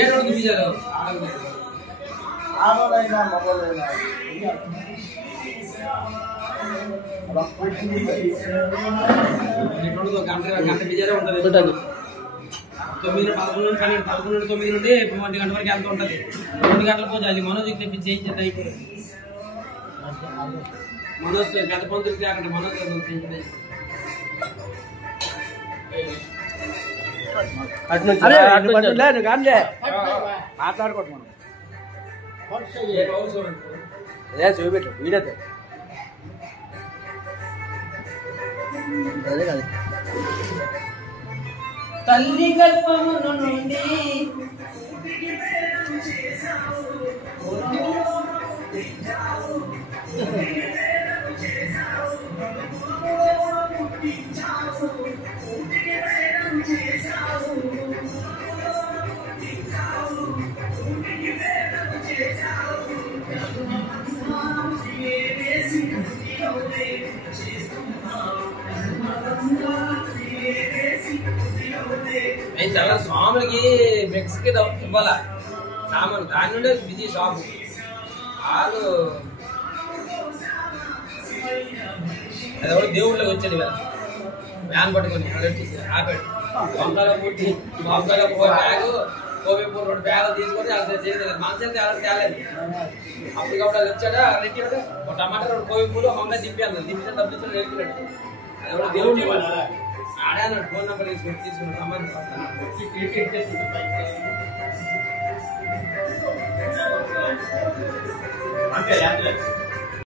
ఏ రోజు బీజారు ఆడోళ్ళైనా మగోళ్ళైనా గంట బీజారే ఉంటుంది 9 11 11 9 నుండి 1 గంట వరకు ఎంత ఉంటుంది 2 గంటల పూజ అది మనోజ్ తెప్పించి చేయించేది అయిపోయింది మనోజ్ పెద్ద పంతులకి అక్కడ మనోజ్ చేయించేది మాట్లాడుకోవట్లేదు చూపెట్టు వీడియోతో అదే కాదు తల్లి గర్భము నుండి చాలా స్వాములకి బ్రెక్స్కి ఇవ్వాలా సామాను దాని నుండే బిజీ షాపు వాళ్ళు అదెవరు దేవుళ్ళకి వచ్చాడు కదా వ్యాన్ పట్టుకొని ఆపాడు వంకాయలో పుట్టి వంకాయలో బ్యాగు కోవేపూర్ 2 బ్యాగులు తీసుకొని మనసులకి అలా తేలేదు అప్పటికప్పుడు అది వచ్చాడా రెట్టాడు ఒక టమాటా 2 కోవేపూలు వంకాయ దింపాను దింపితే డబ్బులు రేపుతున్నాడు అదెవరు దేవుడు ఆడాను ఫోన్ నెంబర్ తీసుకున్న సంబంధం